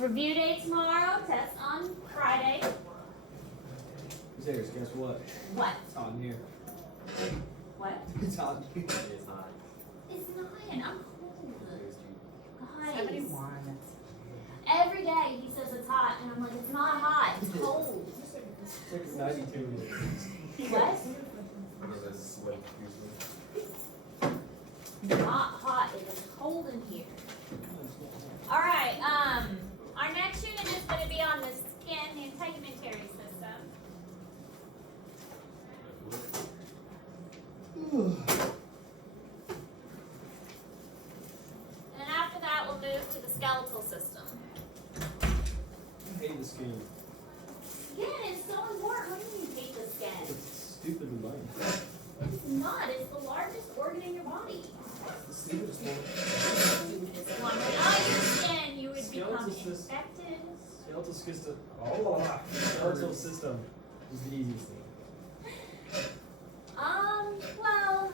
Review day tomorrow, test on Friday. Guess what? What? It's on here. What? It's on here. It's not. It's not. I'm cold. Guys. 71. Every day he says it's hot, and I'm like, it's not hot, it's cold. It's 92 minutes. What? Because it's sweat Not hot, it is cold in here. Alright, our next unit is going to be on the skin, the integumentary system. And after that, we'll move to the skeletal system. I hate the skin. Skin is so important. What do you mean hate the skin? It's stupid and lame. It's not. It's the largest organ in your body. The stupidest one. Stupidest one. Without your skin, you would become Skeletal system. infected. Skeletal system. Skeletal system is the easiest thing. Well,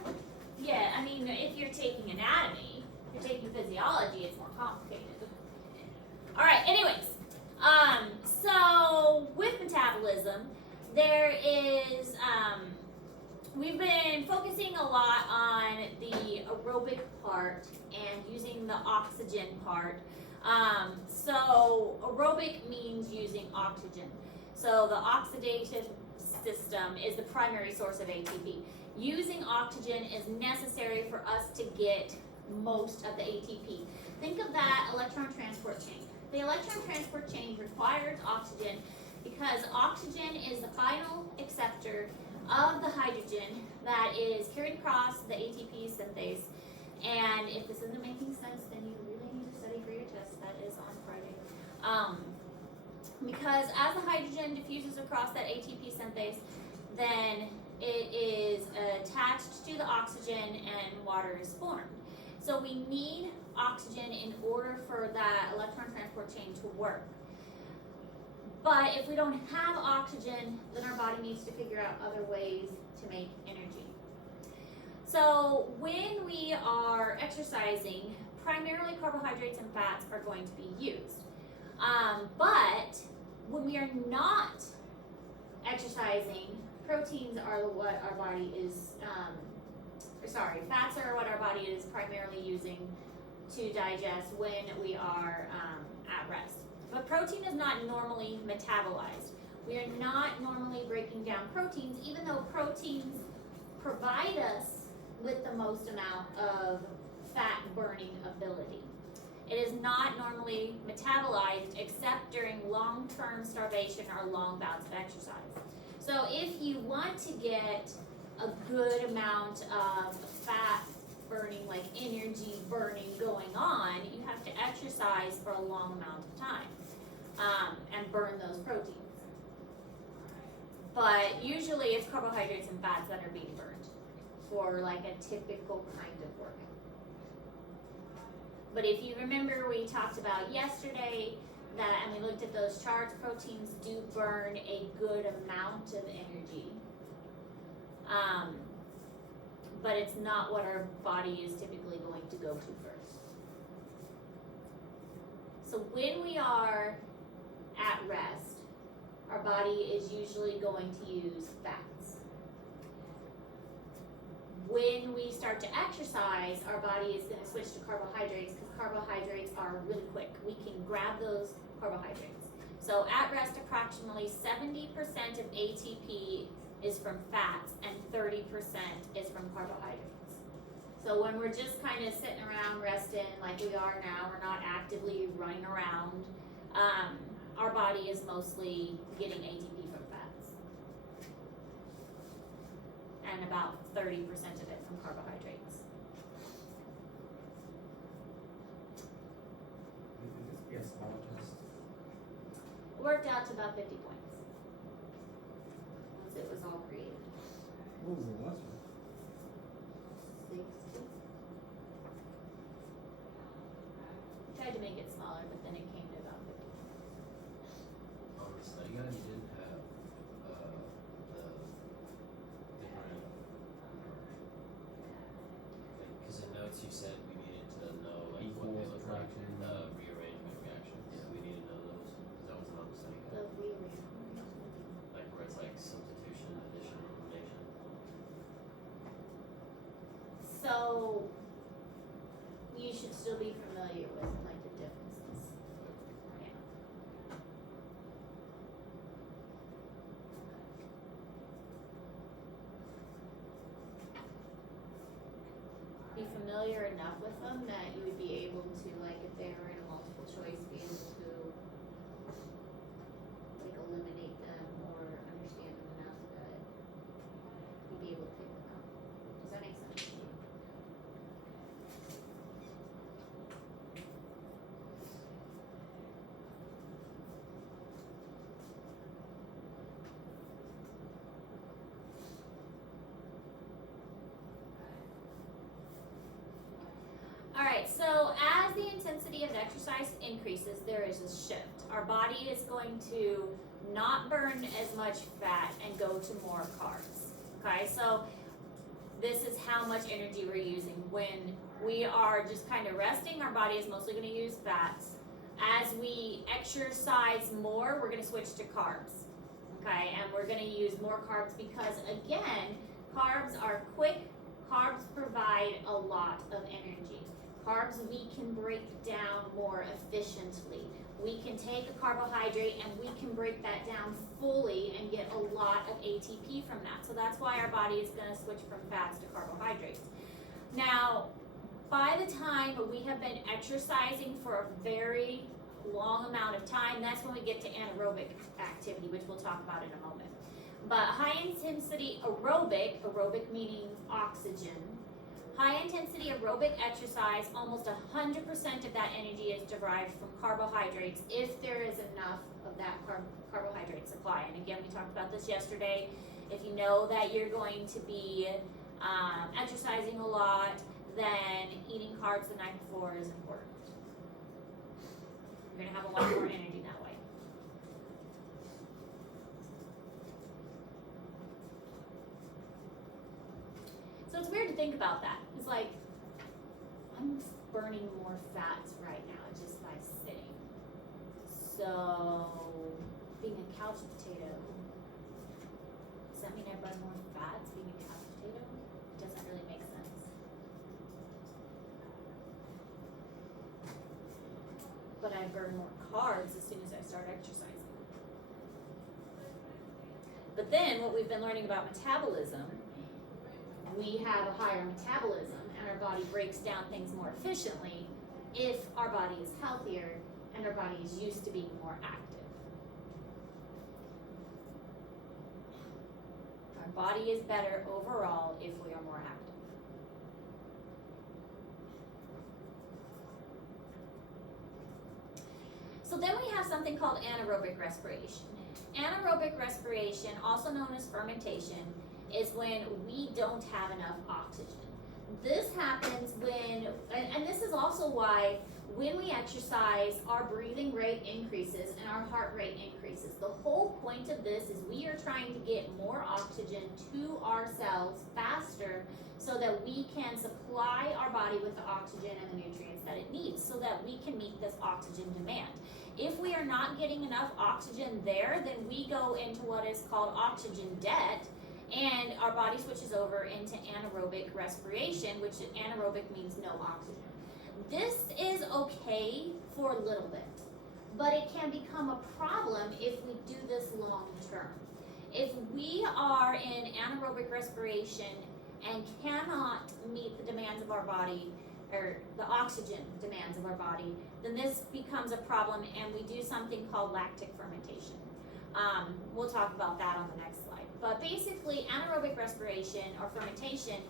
yeah, I mean, if you're taking anatomy, if you're taking physiology, it's more complicated. Alright, anyways. So with metabolism, there is, we've been focusing a lot on the aerobic part and using the oxygen part. So aerobic means using oxygen. So the oxidative system is the primary source of ATP. Using oxygen is necessary for us to get most of the ATP. Think of that electron transport chain. The electron transport chain requires oxygen because oxygen is the final acceptor of the hydrogen that is carried across the ATP synthase. And if this isn't making sense, then you really need to study for your test. That is on Friday. Because as the hydrogen diffuses across that ATP synthase, then it is attached to the oxygen and water is formed. So we need oxygen in order for that electron transport chain to work. But if we don't have oxygen, then our body needs to figure out other ways to make energy. So when we are exercising, primarily carbohydrates and fats are going to be used. But when we are not exercising, proteins are what our body is, fats are what our body is primarily using to digest when we are at rest. But protein is not normally metabolized. We are not normally breaking down proteins, even though proteins provide us with the most amount of fat burning ability. It is not normally metabolized except during long-term starvation or long bouts of exercise. So if you want to get a good amount of fat burning, like energy burning going on, you have to exercise for a long amount of time and burn those proteins. But usually it's carbohydrates and fats that are being burned for like a typical kind of work. But if you remember, we talked about yesterday that, and we looked at those charts, proteins do burn a good amount of energy. But it's not what our body is typically going to go to first. So when we are at rest, our body is usually going to use fats. When we start to exercise, our body is going to switch to carbohydrates because carbohydrates are really quick. We can grab those carbohydrates. So at rest, approximately 70% of ATP is from fats and 30% is from carbohydrates. So when we're just kind of sitting around resting like we are now, we're not actively running around, our body is mostly getting ATP from fats. And about 30% of it from carbohydrates. Yes, Worked out to about 50 points. Once it was all created. What was the last one? 60. Tried to make it smaller, but then it came to about 50. on the study guide, you didn't have the different, because in notes you said we needed to know like what Equal they look like, attraction. rearrangement reaction. Yeah, we need to know so you should still be familiar with like the differences. Yeah. Be familiar enough with them that you would be able to, like, if they were in a multiple choice, be able to like eliminate them or understand them enough that you'd be able to pick them up. Does that make sense to you? Alright, so as the intensity of the exercise increases, there is a shift. Our body is going to not burn as much fat and go to more carbs. Okay, so this is how much energy we're using. When we are just kind of resting, our body is mostly going to use fats. As we exercise more, we're going to switch to carbs. Okay, and we're going to use more carbs because, again, carbs are quick. Carbs provide a lot of energy. Carbs we can break down more efficiently. We can take a carbohydrate and we can break that down fully and get a lot of ATP from that. So that's why our body is going to switch from fats to carbohydrates. Now, by the time we have been exercising for a very long amount of time, that's when we get to anaerobic activity, which we'll talk about in a moment. But high intensity aerobic meaning oxygen, high intensity aerobic exercise, almost 100% of that energy is derived from carbohydrates if there is enough of that carbohydrate supply. And again, we talked about this yesterday. If you know that you're going to be exercising a lot, then eating carbs the night before is important. You're going to have a lot more energy that way. So it's weird to think about that. It's like, I'm burning more fats right now just by sitting. So, being a couch potato, does that mean I burn more fats being a couch potato? It doesn't really make sense. But I burn more carbs as soon as I start exercising. But then, what we've been learning about metabolism, we have a higher metabolism and our body breaks down things more efficiently if our body is healthier and our body is used to being more active. Our body is better overall if we are more active. So then we have something called anaerobic respiration. Anaerobic respiration, also known as fermentation, is when we don't have enough oxygen. This happens when, and this is also why when we exercise, our breathing rate increases and our heart rate increases. The whole point of this is we are trying to get more oxygen to our cells faster so that we can supply our body with the oxygen and the nutrients that it needs so that we can meet this oxygen demand. If we are not getting enough oxygen there, then we go into what is called oxygen debt, and our body switches over into anaerobic respiration, which anaerobic means no oxygen. This is okay for a little bit, but it can become a problem if we do this long term. If we are in anaerobic respiration and cannot meet the demands of our body, or the oxygen demands of our body, then this becomes a problem and we do something called lactic fermentation. We'll talk about that on the next slide. But basically, anaerobic respiration or fermentation,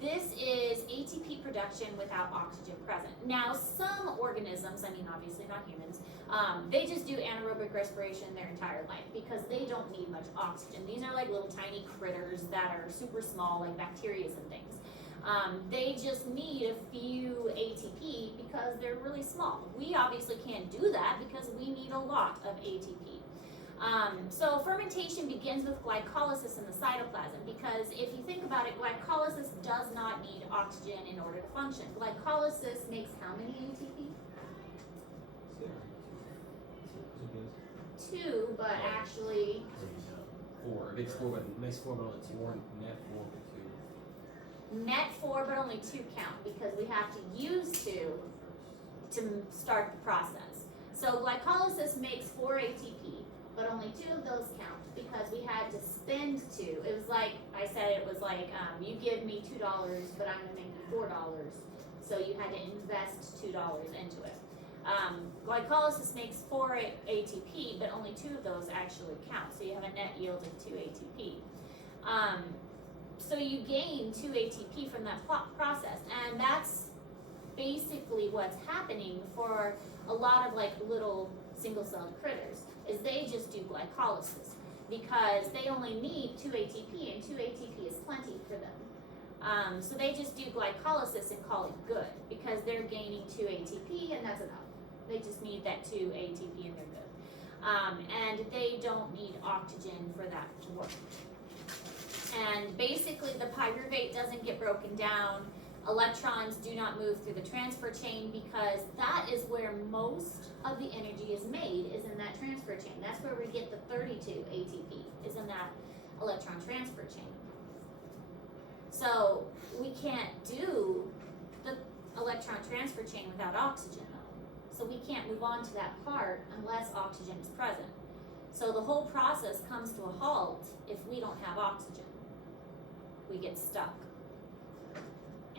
this is ATP production without oxygen present. Now, some organisms, I mean obviously not humans, they just do anaerobic respiration their entire life because they don't need much oxygen. These are like little tiny critters that are super small, like bacteria and things. They just need a few ATP because they're really small. We obviously can't do that because we need a lot of ATP. So fermentation begins with glycolysis in the cytoplasm because if you think about it, glycolysis does not need oxygen in order to function. Glycolysis makes how many ATP? 2, but actually... 4. It makes 4, but it makes 4, but it's 4 net 4 but 2. net 4, but only 2 count because we have to use 2 to start the process. So glycolysis makes 4 ATP, but only 2 of those count because we had to spend 2. It was like, I said it was like, you give me $2, but I'm gonna make you $4. So you had to invest $2 into it. Glycolysis makes 4 ATP, but only 2 of those actually count. So you have a net yield of 2 ATP. So you gain 2 ATP from that process, and that's basically what's happening for a lot of like little single-celled critters, is they just do glycolysis because they only need 2 ATP, and 2 ATP is plenty for them. So they just do glycolysis and call it good because they're gaining 2 ATP and that's enough. They just need that 2 ATP and they're good. And they don't need oxygen for that to work. And basically the pyruvate doesn't get broken down. Electrons do not move through the transfer chain because that is where most of the energy is made, is in that transfer chain. That's where we get the 32 ATP, is in that electron transfer chain. So we can't do the electron transfer chain without oxygen though. So we can't move on to that part unless oxygen is present. So the whole process comes to a halt if we don't have oxygen. We get stuck.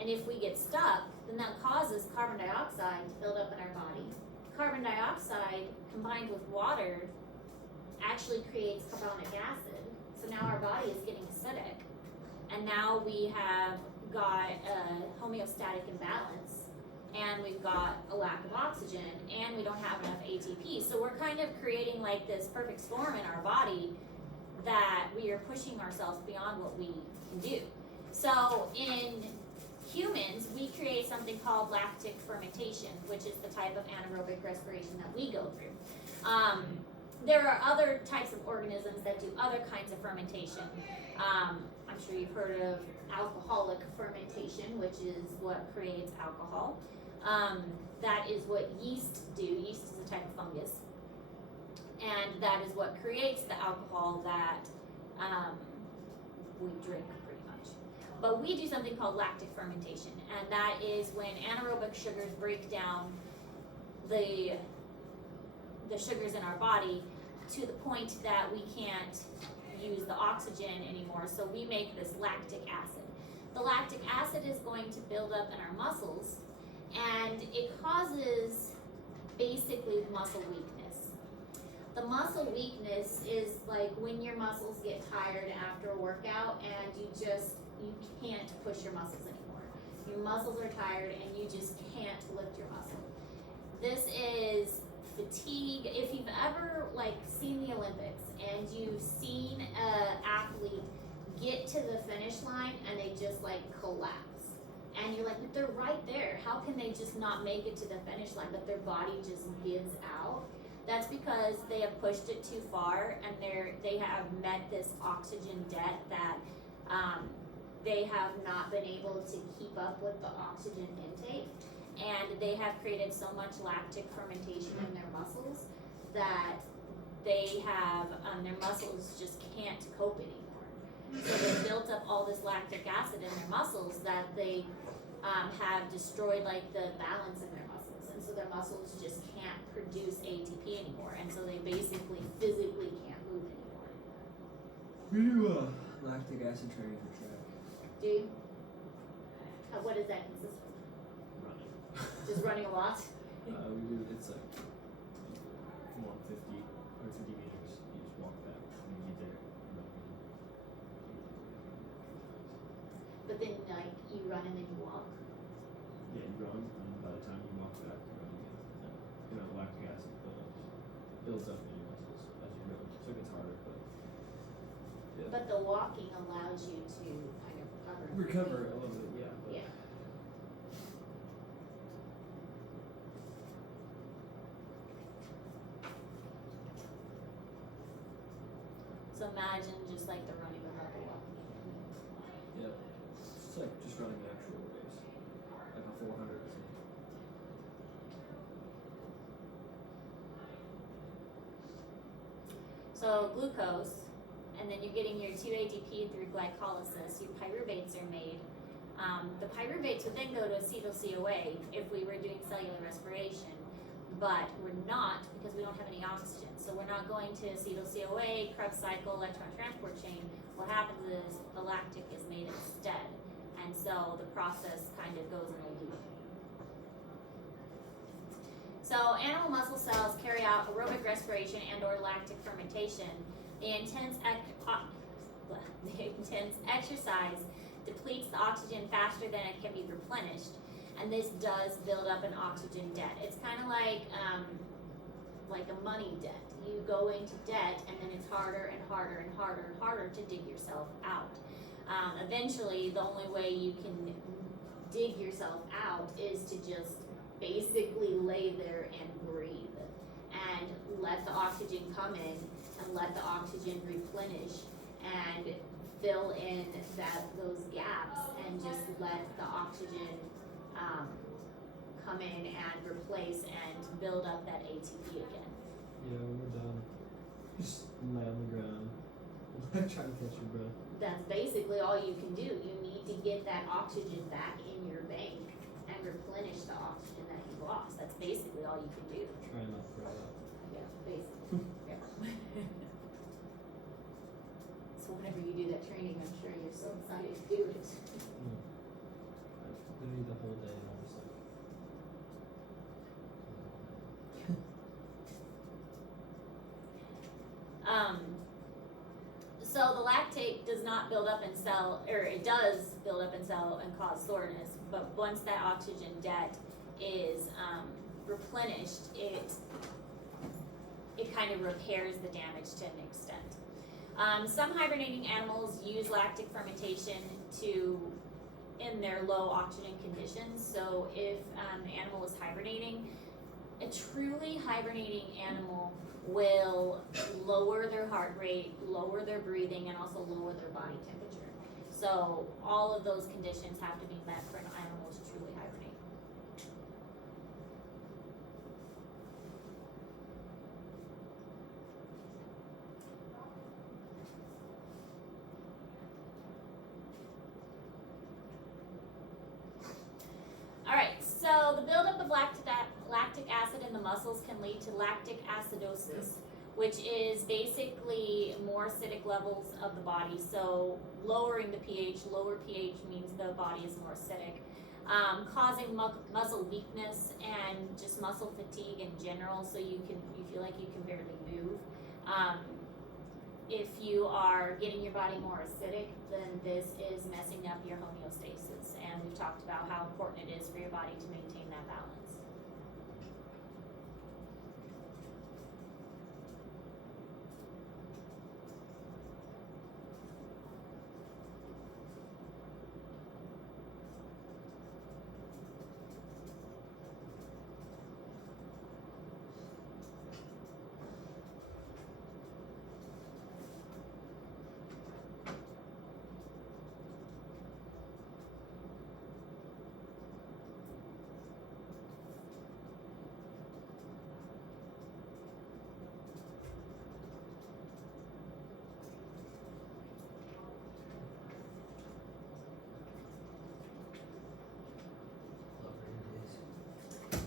And if we get stuck, then that causes carbon dioxide to build up in our body. Carbon dioxide combined with water actually creates carbonic acid. So now our body is getting acidic. And now we have got a homeostatic imbalance, and we've got a lack of oxygen, and we don't have enough ATP. So we're kind of creating like this perfect storm in our body that we are pushing ourselves beyond what we can do. So in humans, we create something called lactic fermentation, which is the type of anaerobic respiration that we go through. There are other types of organisms that do other kinds of fermentation. I'm sure you've heard of alcoholic fermentation, which is what creates alcohol. That is what yeast do. Yeast is a type of fungus. And that is what creates the alcohol that we drink pretty much. But we do something called lactic fermentation, and that is when anaerobic sugars break down the sugars in our body to the point that we can't use the oxygen anymore, so we make this lactic acid. The lactic acid is going to build up in our muscles, and it causes basically muscle weakness. The muscle weakness is like when your muscles get tired after a workout and you can't push your muscles anymore. Your muscles are tired and you just can't lift your muscle. This is fatigue. If you've ever like seen the Olympics and you've seen an athlete get to the finish line and they just like collapse, and you're like, but they're right there, how can they just not make it to the finish line, but their body just gives out? That's because they have pushed it too far, and they have met this oxygen debt that they have not been able to keep up with the oxygen intake, and they have created so much lactic fermentation in their muscles that they have their muscles just can't cope anymore. So they've built up all this lactic acid in their muscles that they have destroyed like the balance in their muscles, and so their muscles just can't produce ATP anymore, and so they basically physically can't move anymore. We do lactic acid training for track. Do you? What does that consist of? Running. Just running a lot? We do, it's like 150 or 50 meters. You just walk back and you get there. But then like you run and then you walk. Yeah, you run, and by the time you walk back, you run again. You know, lactic acid builds up in your muscles as you go. So it gets harder, but yeah. But the walking allows you to kind of recover. Recover a little bit, yeah. But Yeah. So imagine just like the running without the walking. Yeah. It's like just running an actual race. Like a 400 or something. So glucose, and then you're getting your 2 ATP through glycolysis. Your pyruvates are made. The pyruvates would then go to acetyl CoA if we were doing cellular respiration, but we're not because we don't have any oxygen. So we're not going to acetyl CoA, Krebs cycle, electron transport chain. What happens is the lactic is made instead, and so the process kind of goes in a loop. So animal muscle cells carry out aerobic respiration and or lactic fermentation. The intense exercise depletes the oxygen faster than it can be replenished, and this does build up an oxygen debt. It's kind of like a money debt. You go into debt, and then it's harder and harder and harder and harder to dig yourself out. Eventually, the only way you can dig yourself out is to just basically lay there and breathe, and let the oxygen come in, and let the oxygen replenish, and fill in those gaps, and just let the oxygen come in and replace and build up that ATP again. Yeah, when we're done, just lay on the ground, try to catch your breath. That's basically all you can do. You need to get that oxygen back in your bank and replenish the oxygen that you lost. That's basically all you can do. Try not to throw up. Yeah, basically. Yeah. So whenever you do that training, I'm sure you're so excited to do it. Literally the whole day, and I was like, So the lactate does not build up in cell, or it does build up in cell and cause soreness, but once that oxygen debt is replenished, it kind of repairs the damage to an extent. Some hibernating animals use lactic fermentation in their low oxygen conditions. So if an animal is hibernating, a truly hibernating animal will lower their heart rate, lower their breathing, and also lower their body temperature. So all of those conditions have to be met for an animal to truly hibernate. Alright, so the buildup of lactic acid in the muscles can lead to lactic acidosis, which is basically more acidic levels of the body. So lowering the pH, lower pH means the body is more acidic, causing muscle weakness and just muscle fatigue in general, so you feel like you can barely move. If you are getting your body more acidic, then this is messing up your homeostasis, and we've talked about how important it is for your body to maintain that balance.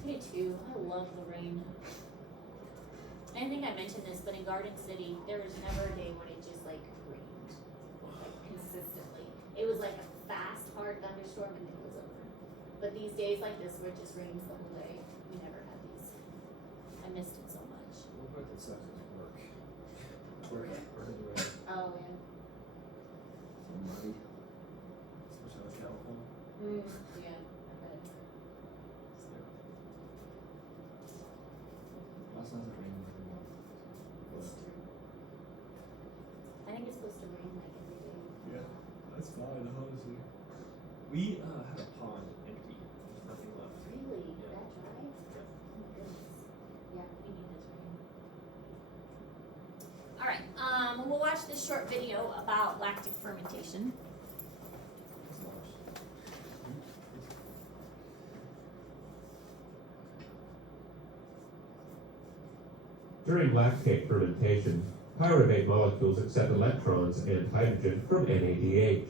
Me too. I love the rain. I think I mentioned this, but in Garden City, there was never a day when it just like rained consistently. It was like a fast, hard thunderstorm and it was over. But these days like this where it just rains the whole day, we never had these. I missed it so much. one part that sucks is work. Work in the rain. Oh yeah. So muddy. Especially in California. Yeah. I bet. Last night's raining for a while. It's true. I think it's supposed to rain like every day. Yeah, that's fine, honestly. We had a pond empty. There's nothing left. Really? Yeah. That dry? Yeah. Oh my goodness. Yeah, we need this rain. Alright, we'll watch this short video about lactic fermentation. It's large. During lactate fermentation, pyruvate molecules accept electrons and hydrogen from NADH.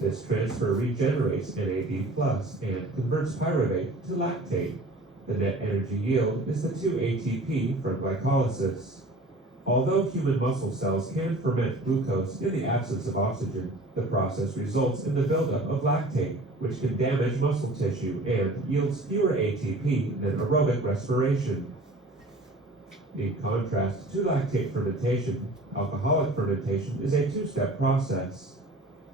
This transfer regenerates NAD plus and converts pyruvate to lactate. The net energy yield is the 2 ATP from glycolysis. Although human muscle cells can ferment glucose in the absence of oxygen, the process results in the buildup of lactate, which can damage muscle tissue and yields fewer ATP than aerobic respiration. In contrast to lactate fermentation, alcoholic fermentation is a two-step process.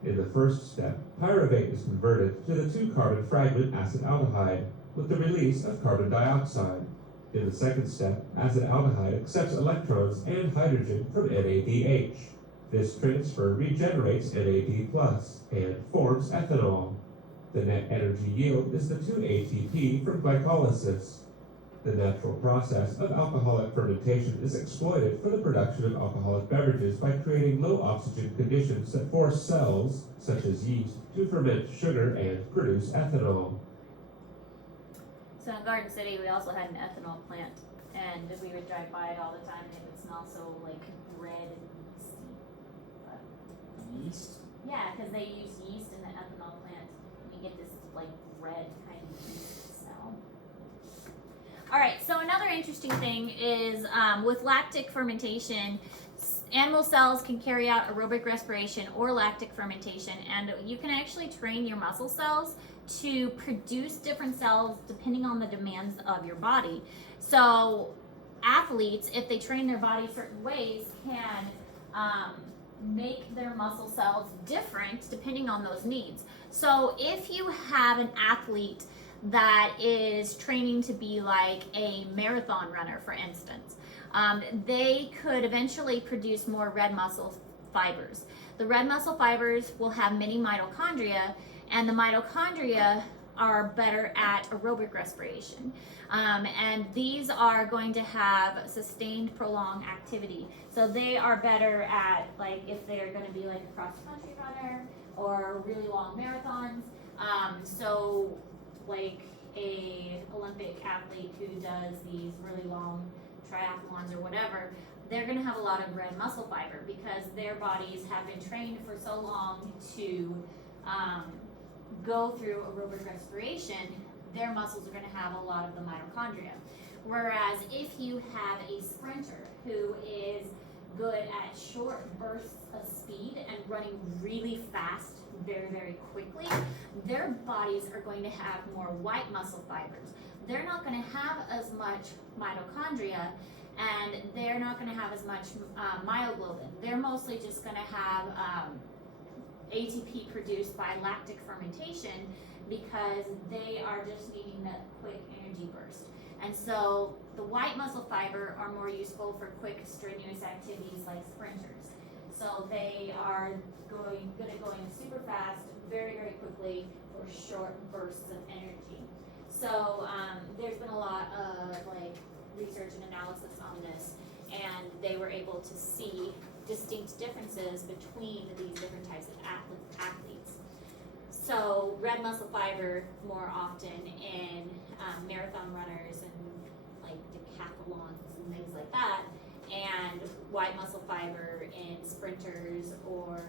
In the first step, pyruvate is converted to the 2-carbon fragment acetaldehyde with the release of carbon dioxide. In the second step, acetaldehyde accepts electrons and hydrogen from NADH. This transfer regenerates NAD+ and forms ethanol. The net energy yield is the 2 ATP from glycolysis. The natural process of alcoholic fermentation is exploited for the production of alcoholic beverages by creating low oxygen conditions that force cells, such as yeast, to ferment sugar and produce ethanol. So in Garden City, we also had an ethanol plant, and we would drive by it all the time, and it would smell so like red and yeasty. But, Yeast? yeah, because they use yeast in the ethanol plant. You get this like red kind of yeast smell. All right, so another interesting thing is with lactic fermentation, animal cells can carry out aerobic respiration or lactic fermentation, and you can actually train your muscle cells to produce different cells depending on the demands of your body. So athletes, if they train their body certain ways, can make their muscle cells different depending on those needs. So if you have an athlete that is training to be like a marathon runner, for instance, they could eventually produce more red muscle fibers. The red muscle fibers will have many mitochondria, and the mitochondria are better at aerobic respiration. And these are going to have sustained, prolonged activity. So they are better at, like, if they're going to be like a cross-country runner or really long marathons. So like a Olympic athlete who does these really long triathlons or whatever, they're going to have a lot of red muscle fiber because their bodies have been trained for so long to go through aerobic respiration. Their muscles are going to have a lot of the mitochondria. Whereas if you have a sprinter who is good at short bursts of speed and running really fast very, very quickly, their bodies are going to have more white muscle fibers. They're not going to have as much mitochondria, and they're not going to have as much myoglobin. They're mostly just going to have ATP produced by lactic fermentation because they are just needing that quick energy burst. And so the white muscle fiber are more useful for quick, strenuous activities like sprinters. So they are going super fast, very, very quickly for short bursts of energy. So there's been a lot of like research and analysis on this, and they were able to see distinct differences between these different types of athletes. So red muscle fiber more often in marathon runners and like decathlons and things like that, and white muscle fiber in sprinters or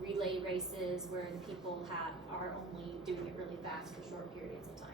relay races where the people are only doing it really fast for short periods of time.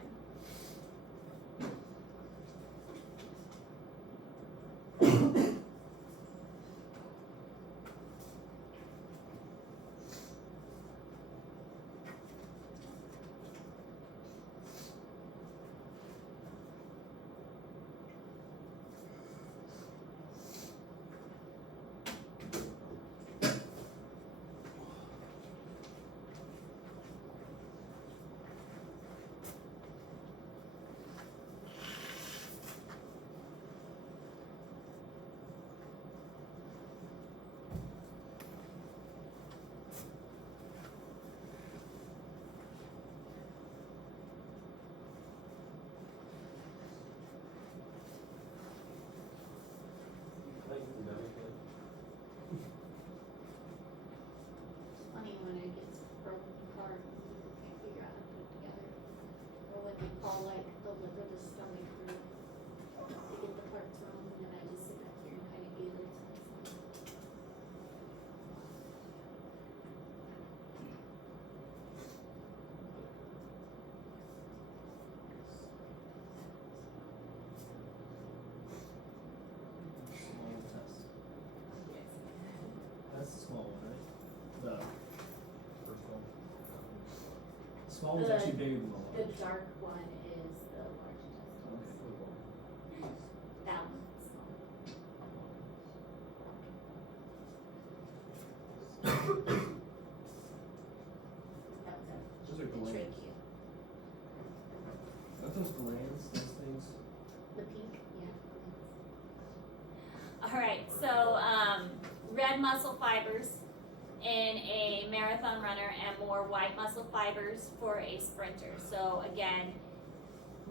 small one's actually bigger than the The large. dark one is the large intestine. That one's small. That one's Those are a glands. trachea. Aren't those glands, those things? The pink, yeah. Alright, so red muscle fibers in a marathon runner and more white muscle fibers for a sprinter. So again,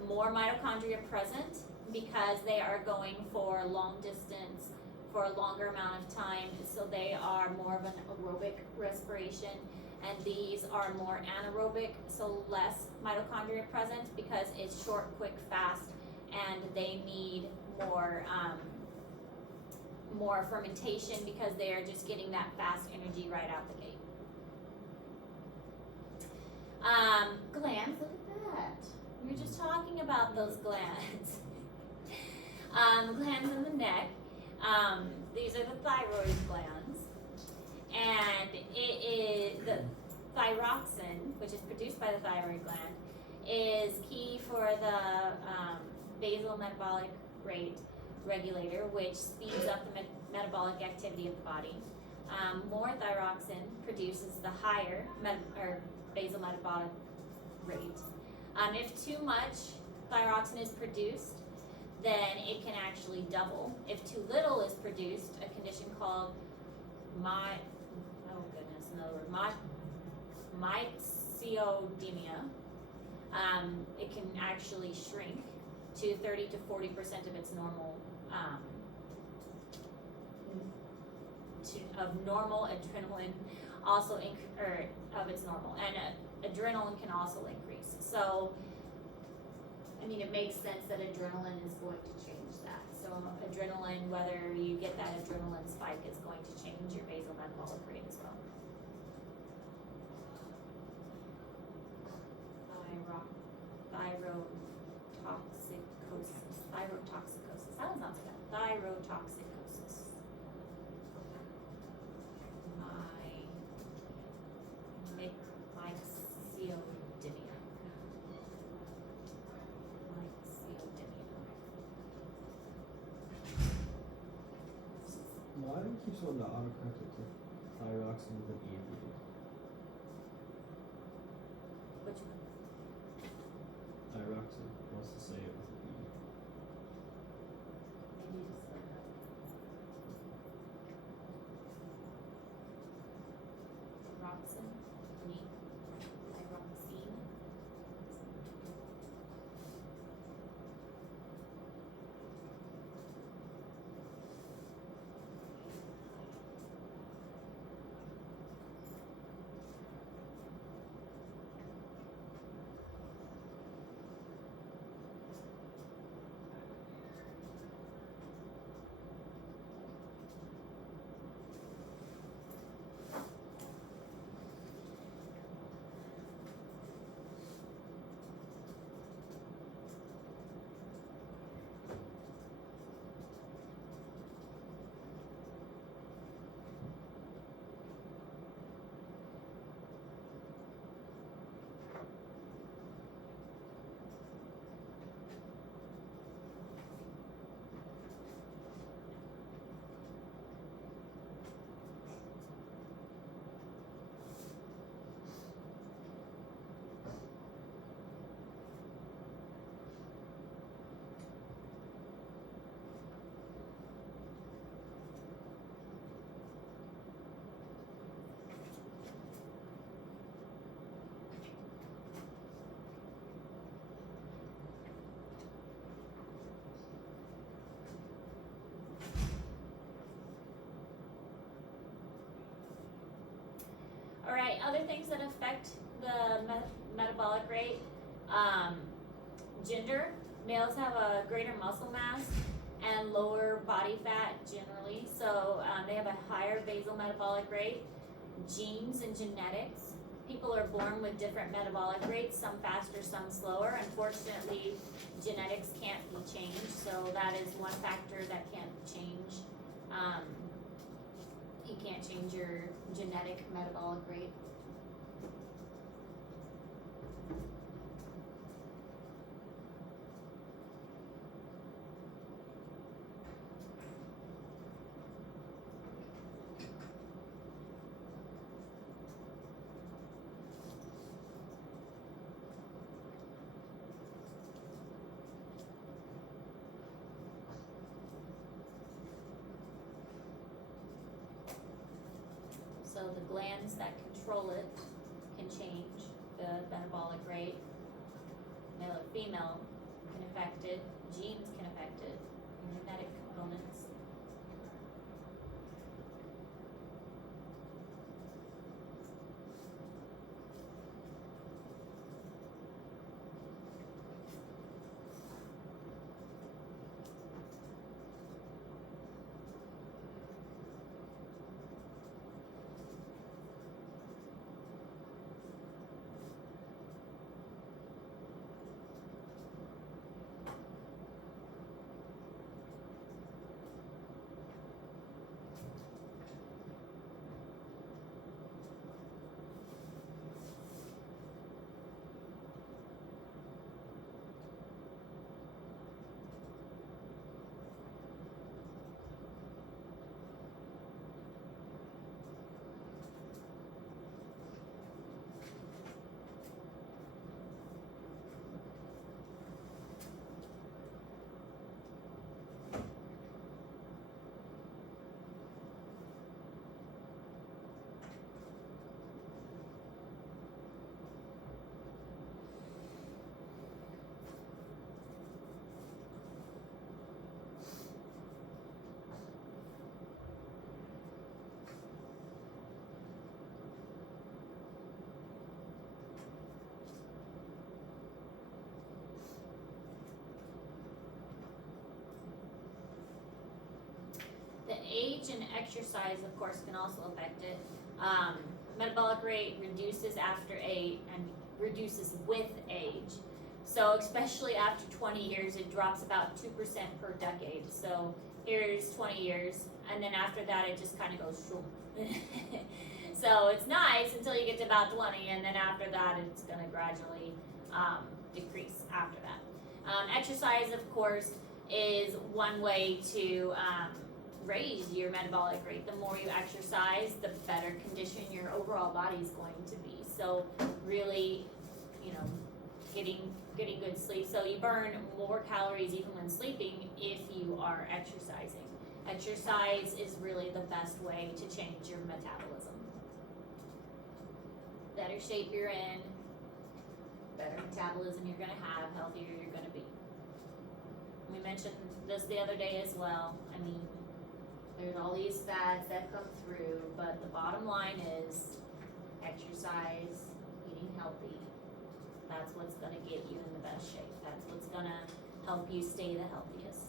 more mitochondria present because they are going for long distance for a longer amount of time. So they are more of an aerobic respiration, and these are more anaerobic, so less mitochondria present because it's short, quick, fast, and they need more fermentation because they are just getting that fast energy right out the gate. Glands, look at that. We were just talking about those glands. Glands in the neck. These are the thyroid glands. And it is the thyroxine, which is produced by the thyroid gland, is key for the basal metabolic rate regulator, which speeds up the metabolic activity of the body. More thyroxine produces the higher basal metabolic rate. If too much thyroxine is produced, then it can actually double. If too little is produced, a condition called myxedemia, it can actually shrink to 30 to 40% of its normal of normal adrenaline, also of its normal, and adrenaline can also increase. So, I mean, it makes sense that adrenaline is going to change that. So, adrenaline, whether you get that adrenaline spike, is going to change your basal metabolic rate as well. Thyrotoxicosis. That one sounds good. Thyrotoxicosis. Myxedemia. Why do we keep wanting to autocorrect it to thyroxine with an E? Which one? Thyroxine wants to say it with an E. Maybe just spell it out. Thyroxine. Thyroxine. All right, other things that affect the metabolic rate, gender. Males have a greater muscle mass and lower body fat generally, so they have a higher basal metabolic rate. Genes and genetics. People are born with different metabolic rates, some faster, some slower. Unfortunately, genetics can't be changed, so that is one factor that can't change. You can't change your genetic metabolic rate. So the glands that control it can change the metabolic rate. Male or female can affect it, genes can affect it, genetic components. The age and exercise, of course, can also affect it. Metabolic rate reduces after age and reduces with age. So especially after 20 years, it drops about 2% per decade. So here's 20 years, and then after that, it just kind of goes shroom. So it's nice until you get to about 20, and then after that, it's going to gradually decrease after that. Exercise, of course, is one way to raise your metabolic rate. The more you exercise, the better condition your overall body is going to be. So really, getting good sleep. So you burn more calories even when sleeping if you are exercising. Exercise is really the best way to change your metabolism. Better shape you're in, better metabolism you're gonna have, healthier you're gonna be. We mentioned this the other day as well. I mean, there's all these fads that come through, but the bottom line is exercise, eating healthy. That's what's gonna get you in the best shape. That's what's gonna help you stay the healthiest.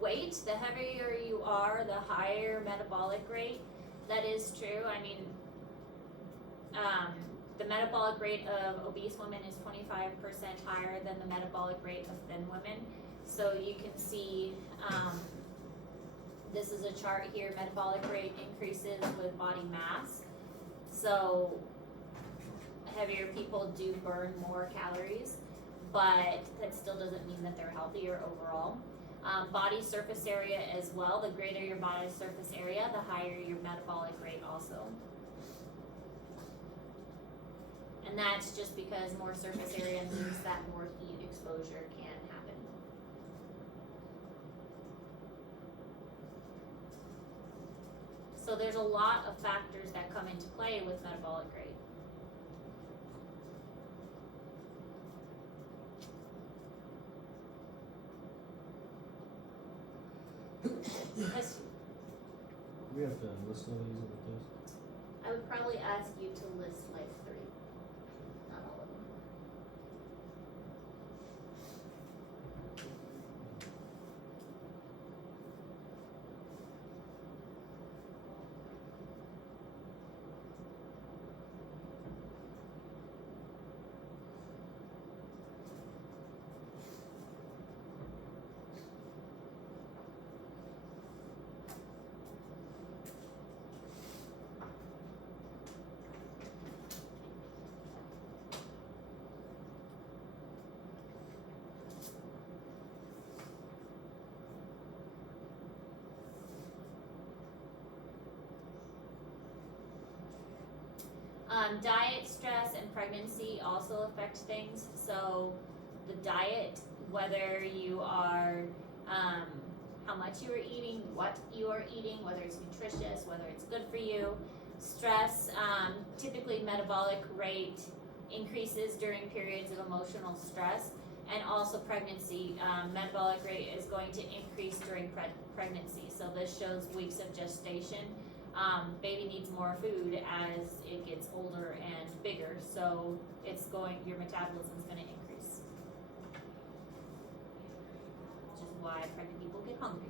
Weight, the heavier you are, the higher metabolic rate. That is true. I mean, the metabolic rate of obese women is 25% higher than the metabolic rate of thin women. So you can see, this is a chart here, metabolic rate increases with body mass. So heavier people do burn more calories, but that still doesn't mean that they're healthier overall. Body surface area as well. The greater your body surface area, the higher your metabolic rate also. And that's just because more surface area means that more heat exposure can happen. So there's a lot of factors that come into play with metabolic rate. Yes, We have to list all these in the test. I would probably ask you to list like 3, not all of them. Diet, stress, and pregnancy also affect things. So the diet, whether you are, how much you are eating, what you are eating, whether it's nutritious, whether it's good for you. Stress, typically metabolic rate increases during periods of emotional stress. And also pregnancy, metabolic rate is going to increase during pregnancy. So this shows weeks of gestation. Baby needs more food as it gets older and bigger, so your metabolism is going to increase. Which is why pregnant people get hungry.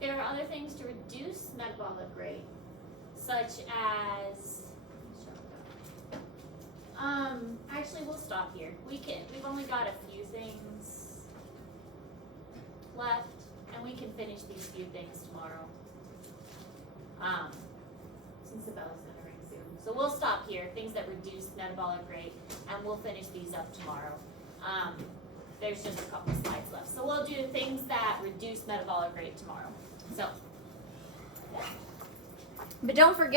There are other things to reduce metabolic rate, such as, actually we'll stop here. We've only got a few things left, and we can finish these few things tomorrow. Since the bell's gonna ring soon. So we'll stop here, things that reduce metabolic rate, and we'll finish these up tomorrow. There's just a couple slides left. So we'll do things that reduce metabolic rate tomorrow. So, but don't forget